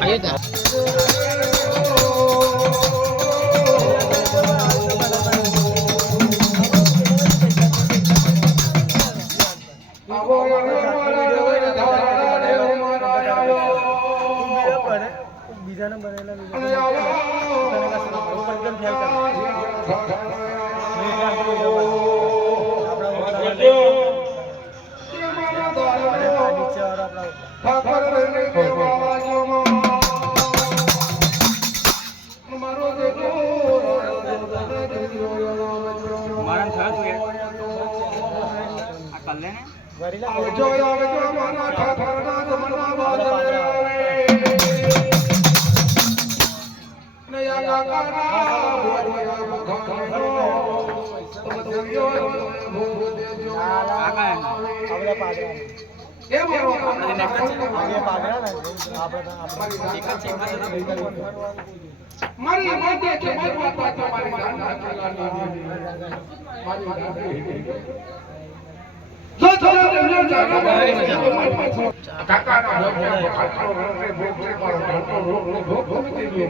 आइए था बीजा ने મારી માથે છે મારી માથે મારી ગાંડા ચલાની મારી જો થોડો દેજો જાગો કાકા ના ભોગ ખાટલો રે ભોગ મારો ભોગ દેવી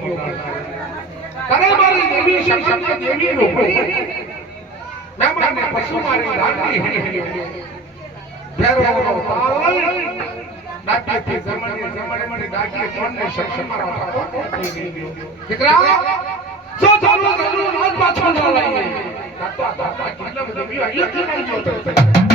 તને મારી દેવી શંકર દેવી નો મહેમાનને પશુ મારી ગાંડી ફેરવો તાલ ડાકી જમણે મને ડાકી કોણને શંકર મારા દીકરા જો થોડો દેજો રાત પાછો ન લઈએ કાકા કાકા કેટલા દેવી અહીંયા કે નહીં જોતો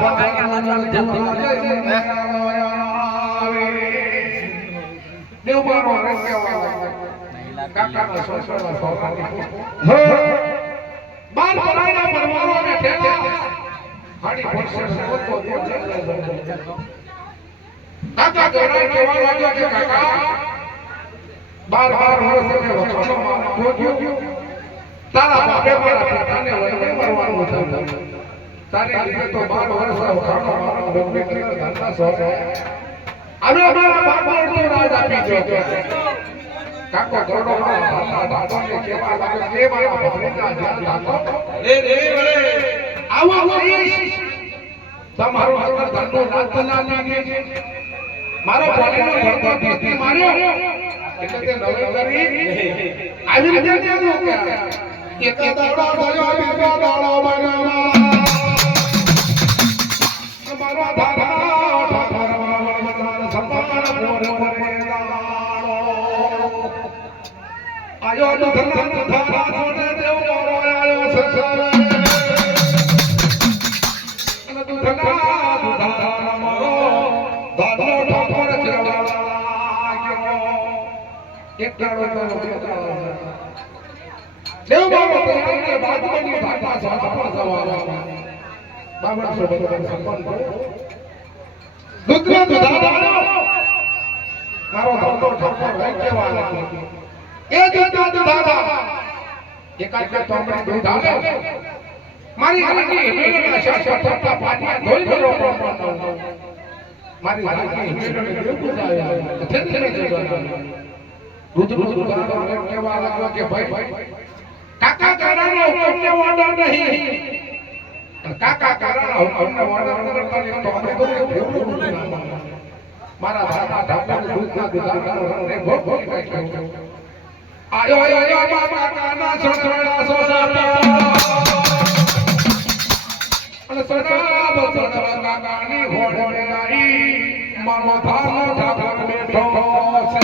Bye. દેવબાનો રંગ કેવા કાકાના સોસરા સોરાની બાર પરાયના પરવારોને ઠેલા હાડી પડશે પોતો કાકા ઘરે કેવા લાગ્યા કે કાકા 12 વર્ષે વચનો મારો તારા બાપે મારા પિતાને વળવે મરવાનું થયું તારે લીધે તો 12 વર્ષ વખાણો મારો ડોક્ટરને ધંધા સોચે હવે અમારા બાપા તો રાજ આપી જો કાકો ગોડો મારા દાદાને કેવા લાગે કે મારા ભગવાનના ધ્યાન રાખો રે વળે આવો કરીશ તમારો હકર ધંધો નાતના લાગે મારો પોલીનો ભરતો દીસ્તી માર્યો એટલે તે નવે કરી આવી રીતે કેમ લોકો એક દાડો થયો બીજો દાડો બનાવા મારો ધારા ઠાકર મારા સંપાન પોર પોરે દાડો આયો ધના ધારા છોડે દેવ મોરો આયો સંસાર અને તું ધના ધારા મારો દાદો ઠાકર ચરવાળા એક દાડો દેવ બાબા તૈયારીને બાદની ભાષા સાચા સવાલ બાબા સોબતન સંપન્ન રુદ્ર દુધારો મારો ધંધો ઠાકોર રહી કેવા લાગે એ રુદ્ર દુધારા એકાદ તોમડી દૂધ આવે મારી રાણી હિમેલના શાશ્વત થતા પાટિયા ધોઈ ભરો મારી રાણી હિમેલને દેવ પૂજાય થેને જગના રુદ્ર દુધારો કેવા લાગ્યો કે ભાઈ કાકા કારાનો હુકમને ઓર્ડર નહીં કાકા કારાનો હુકમને ઓર્ડર કરતા તો અમે તો મારા દાદા ઠાકોર દૂધના દુધારો રે ભોગ કાઢ્યો આયો બાબા કાના સોસડા સોસડા અને સદા બસડા કાકાની હોડે નાઈ મારો ધાનો ઠાકોર બેઠો છે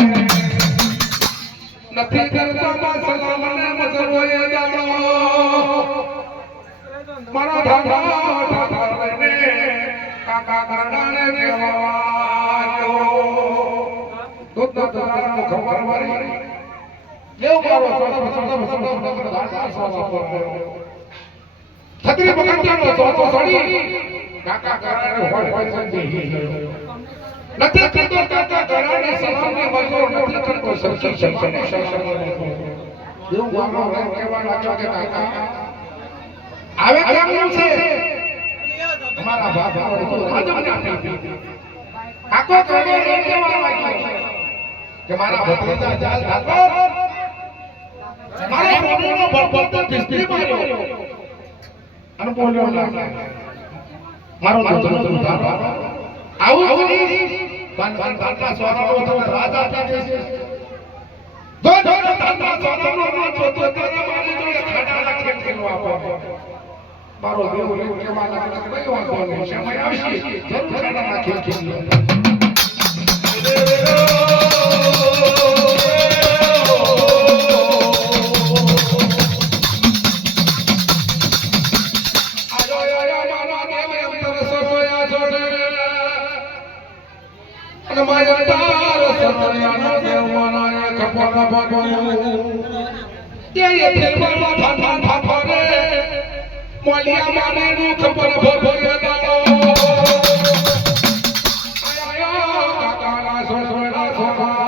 નથી કરતા સલામને મજરોએ દાડો મારો ધાગા ઠાકરને કાકા કરડાને કેવાયો દૂધ દરાનો ખબર મારી લેવ મારો સડા દાડા સોસો પર છત્રી પકડતાનો સોસો સડી કાકા કરડાને હોડ હોડ સંજી નથી કરતો કાકા ઘરાને સલામને મજો નથી કરતો સચી સચને દેવ મારો રંગ કેવા લાગ્યો કે કાકા આવે કેમ છે તમારા બાપા તો રાજમને આપી કાકો ઘરે રંગ કેવા લાગ્યો કે મારા ભત્રીજા જાલ ઠાકોર મારા પ્રભુનો ભડભડતો ડિસ્ટ્રી માર્યો અને બોલ્યો મારો ધંધો ધારો આવું બાન બાનકા સોરાનો તો રાજા આપે છે દો બાનકા સોરાનો તો મારી જોડે ખાડાના ખેલ ખેલવા આપો મારો દેવ રે કેવા લાગે કઈ વાંધો નહીં સમય આવશે જરૂર ખાડાના ખેલ ખેલીએ માયતાર સતયાનો દેવમાનાએ ખપર ભગવું તે ફેરવા ઠાઠા ઠાઠારે મોલિયા માને નું ખપર ભગવે દાડો આયો કાકાના સોસોડા સોખા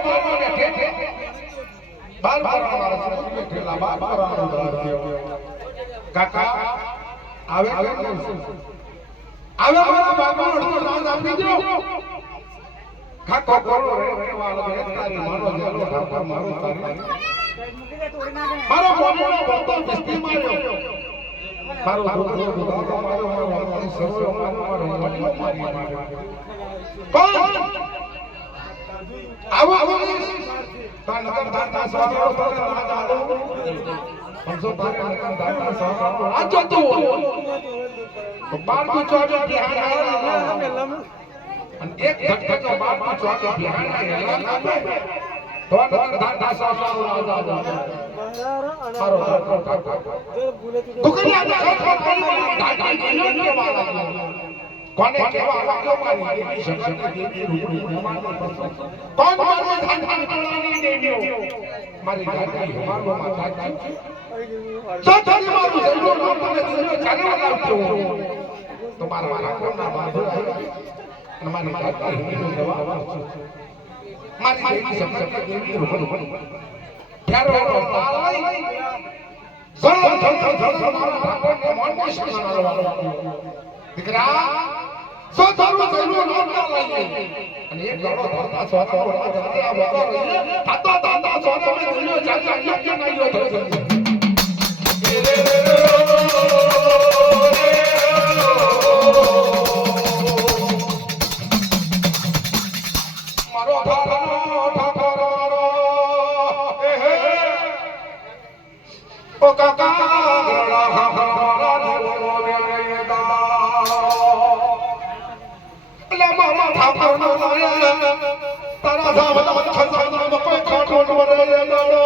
મારવાને ઠેઠે બાર પરાણા રસ્તે ઠેલા બાર પરાણા ધાર્યો કાકા આવે મારા બાપનો અડધો રાજ આપી દો કાકો કોરો રે વાળો તારી મારો જેલો ઠાકોર મારો તારી મારો બોલનો ભરતો બસ્તી માર્યો મારો દોડો મારો સરો મારો મટીઓ મારી કોણ આવો તાન નગર દાતા સ્વાગત કરે રાજ આલો સમજો તારે નગર દાતા સ્વાગત આ જો તું બાર તું ચોજો બિહાર આયા અને એક ધક્કો બાર તું ચોજો બિહાર આયા તો નગર દાતા સ્વાગત રાજ આલો મારો દુકડિયા દાતા દાતા કે વાળા કોને કેવા વાક્યો મારી દેવી શક્તિ દેવી રૂપડી કોણ મારો ધન તોડાની દેવીઓ મારી દાદી મારો માતા તો ધન મારું જઈલો નામ તને દિલનો ચાલે લાવતો તો મારા રામના બાબુ અને મારી દાદી હિંદુ જવાબ મારી દેવી શક્તિ દેવી રૂપડી પ્યારો તાળાઈ સળો ધન મારા ઠાકોરને મોનને શરણાળવાનો દીકરા સો તારું જઈલો નામ ના લાગી અને એક ગળો ધરતા સ્વાતો આ વગર તાતા તાતા સ્વાતો મે દિલ્યો ચાચા યજ્ઞ નાયો થયો મારો ઠાકોર ઓ કાકા ગળા હારા દેવો વેડા મારા ઠાકોર નો તારા ધામના ખજાના કોઈ ખાટો મરે દાડો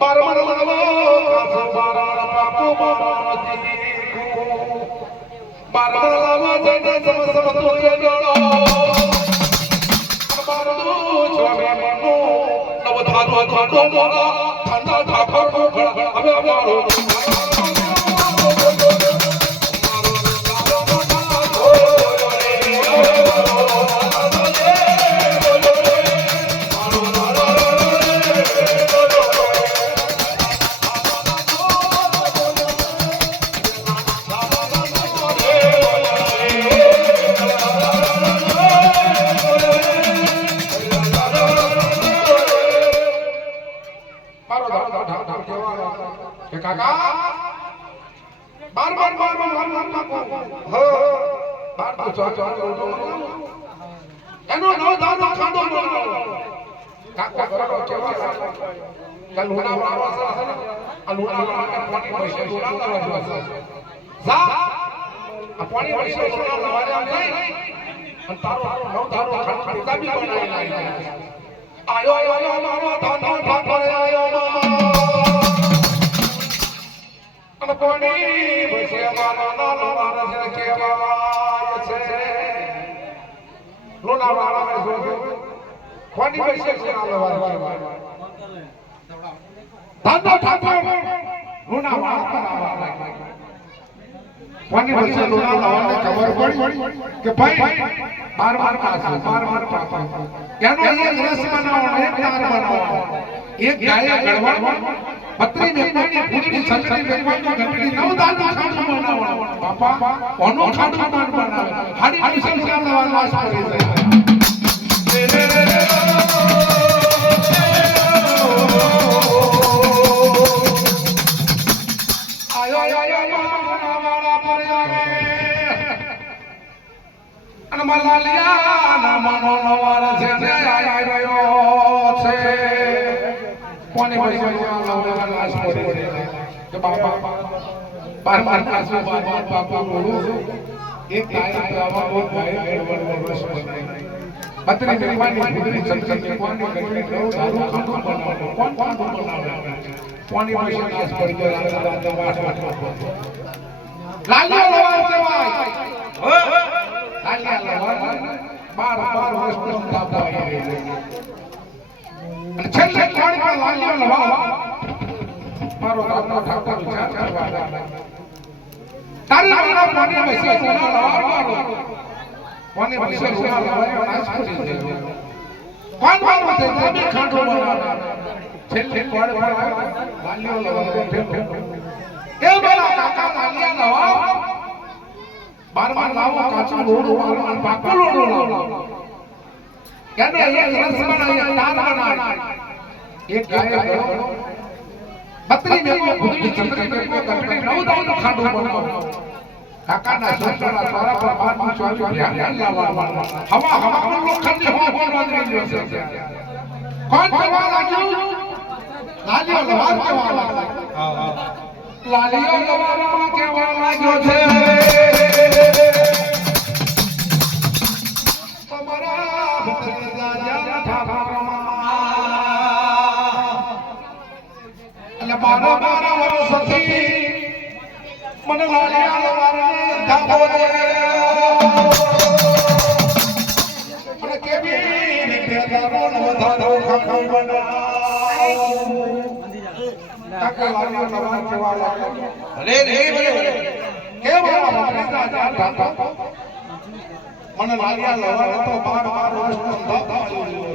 બાર મર લાવો કાસો બારા બાપુ બારા દીકુ બાર મર લાવો જને સમ સમ તો દાડો બાર દો છોમે મનો નવ ધારો ખાટો મોરા ઠંડા ઠાકોર નો ઘડા હવે મારો કાકા બાર હો બાર તો ચો એનો નવ દાનો ખાંડો કાકા કરો કેવા કલ હુના વાળો છે આ લુણા માટે પાણી પૈસે લુણા લાવવા છે જા આ પાણી પૈસે લુણા લાવવા નહીં અને તારો નવ દાનો ખાંડો દાબી બનાવી આયો મારો દાનો ઠાકોર આયો કોની બસે મારા નાનો મારા કેવાય છે લોના વાળા મે જોજો કોની બસે સુના લવા દાદા ઠાકોર લોના વાળા કોની બસે લોના લાવવાને ખબર પડી કે ભાઈ બાર પાસે એનો એક રસ બનાવવાનો એક તાર બનાવવાનો એક ગાય ગળવાનો પત્રી મેકવાની પૂરી સંસ્કૃતિ મેકવાની ઘટડી નવ દાનો ખાડો બનાવવાનો બાપા ઓનો ખાડો બનાવે હાડી મિશન સાલ લેવાનો વાસ કરી જાય આયો મારા પરિવારે અને મલાલિયા ના મનો નવારા છે આયો છે કોને પૈસા લાવવા લાશ પડી કે બાપા બાર પાસુ બાપા બોલું એક ગાય આવા બહુ ગાય બેડ વર્ષ બનાવી પત્રી મેકવાની પૂરી સંસ્કૃતિ કોની કરી નવ દારૂ ખાંડો બનાવવાનો કોણ બનાવે કોની પૈસા લાશ પડી જાય રાજા વાટ લાલિયા લવા કહેવાય લાલિયા લવા 12 વર્ષનો દાદા આવી છેલ્લે પાણી પર લાલ્યો લવા મારો દાદો ઠાકોર વિચાર કરવા તારી મારા પાણી બેસી સોના લવા મારો પાણી બેસી સોના લવા નાશ કરી દે કોણ મારો તે તમે ખાંડો મારા છેલ્લે કોણ મારા વાલીઓ લવા એ મારા કાકા વાલિયા લવા બાર લાવો કાચું લોડું બાર પાકો લોડું લાવો કેને એક રસ બનાય તાર બનાય એક ગાય ગયો બત્રી મેકો ભૂલી ચંદ્રી મેકો ગટડી નવ દાવ ખાંડો બનાવો કાકાના સોચરા સારા પર બાર ચોરી ધ્યાન લાવવા હવા હવા લોખંડી હવા બોલવા રહ્યો છે કોણ કહેવા લાગ્યું લાલીઓ લવાર કહેવા લાગ્યો લાલીઓ લવારમાં કહેવા લાગ્યો છે તમારા ભક્તના જાન ઠાકરમાં એટલે 12 વર્ષથી મને લાલિયા લવારને ધાબો દે અને કેવી રીતે દારૂ વધારો ખાખો બનાવ કાકા લાલિયો લવાર કેવા લાગે ભલે રે ભલે કેવા ભક્તના જાન ઠાકર મને લાલિયા લવાર તો 12 વર્ષનો ધાબો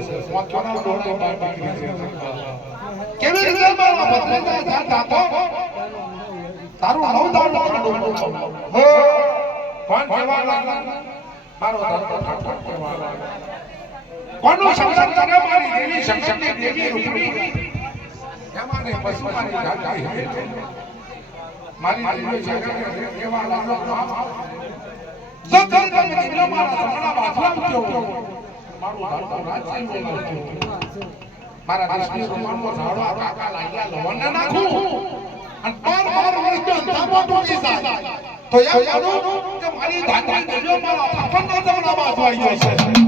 છે વાંચવાનો ડોળો બાકી છે કેવી રીતે મારા ભક્તના જાન ઠાકર તારું નવ દાડો ખાડું હો કોણ કહેવા લાગા મારો દાડો ઠાઠ કહેવા લાગા કોનું સંસન કરે મારી દેવી સંસનની દેવી રૂપડી એમાંને પશુ મારી જાતી હે મારી દેવી જગત કહેવા લાગો જગત તમે દિલો મારા સમણા બાથરામ છો મારું દાડો રાજ્ય બોલાવજો મારા દેશની રોમાનમાં ઝાડો કાકા લાગ્યા લવણ નાખું અને 12 વર્ષનો ધાબો તૂટી જાય તો એમ જાણો કે મારી ધાતરી દેવીઓ મારા આપણના જમણામાં આવી જાય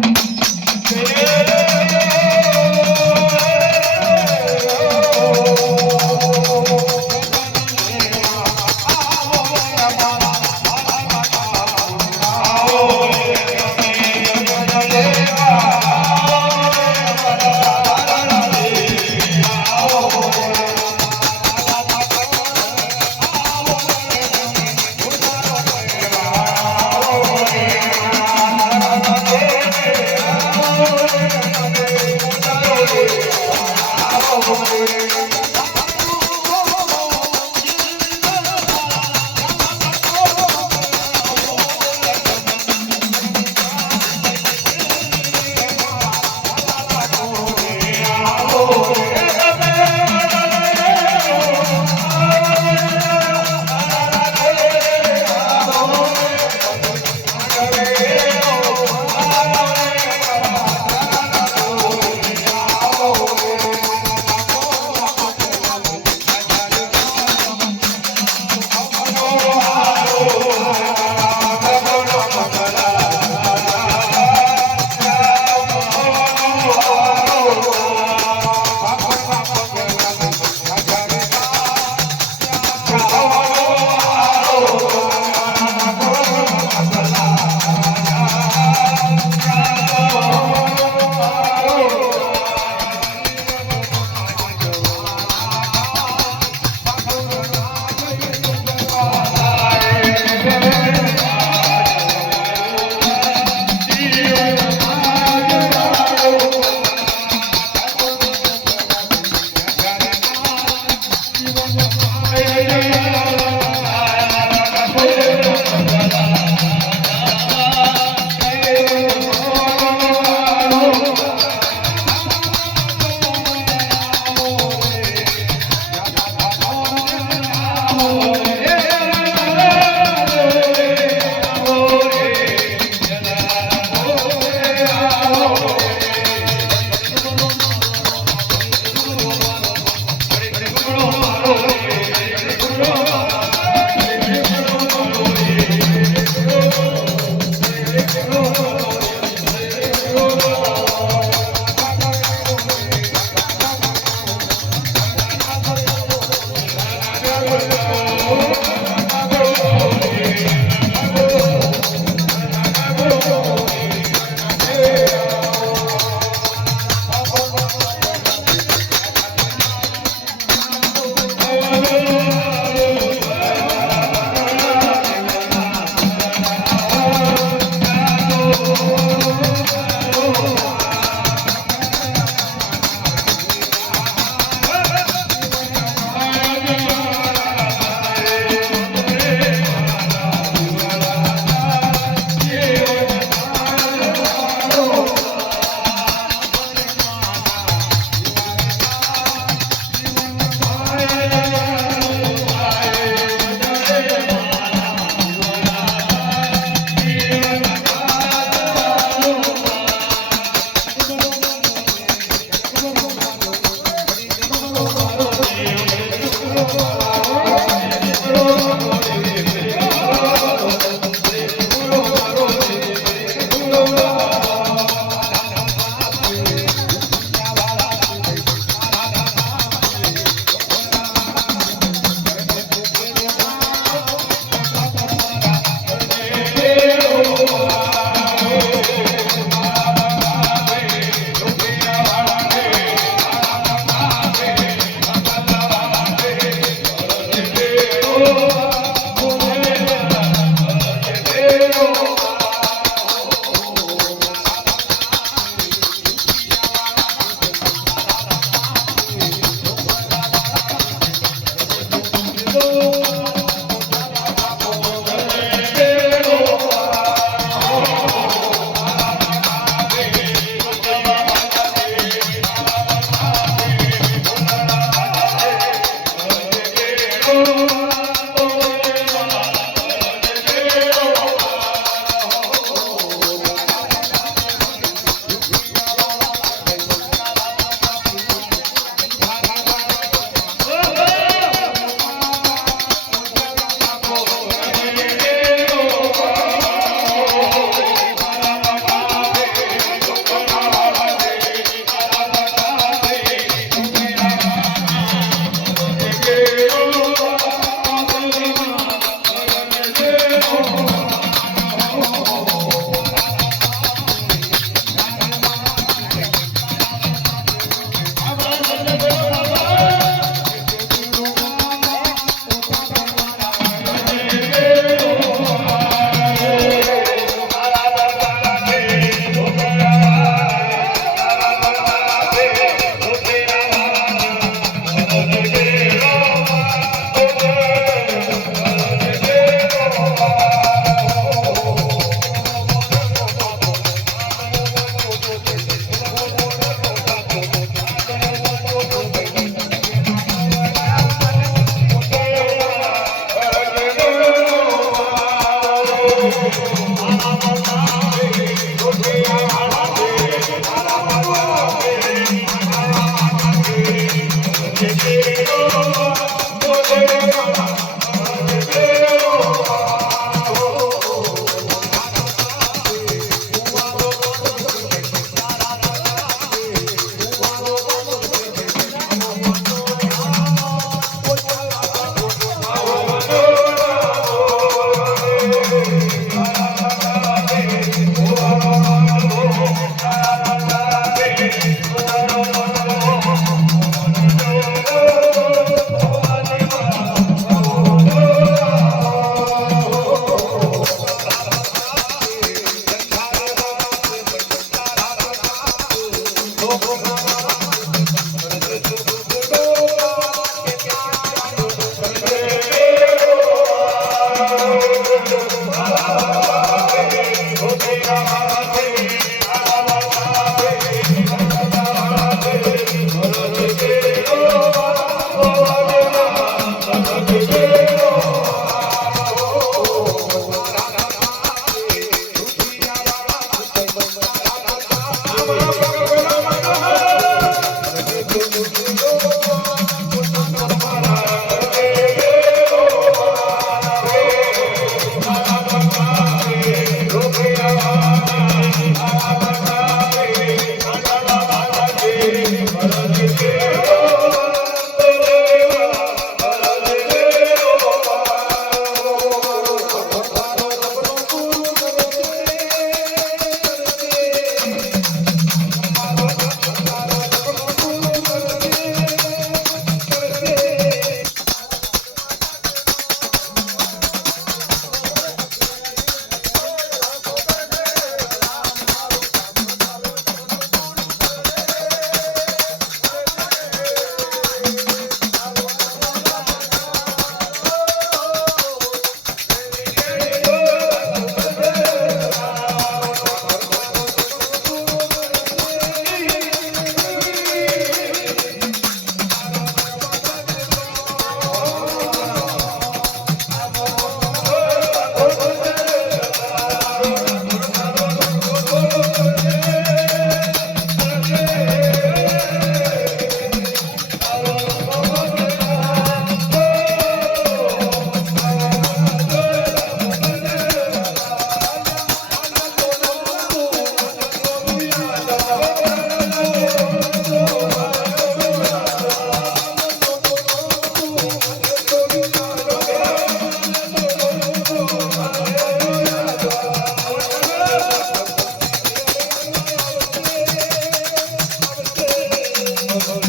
Oh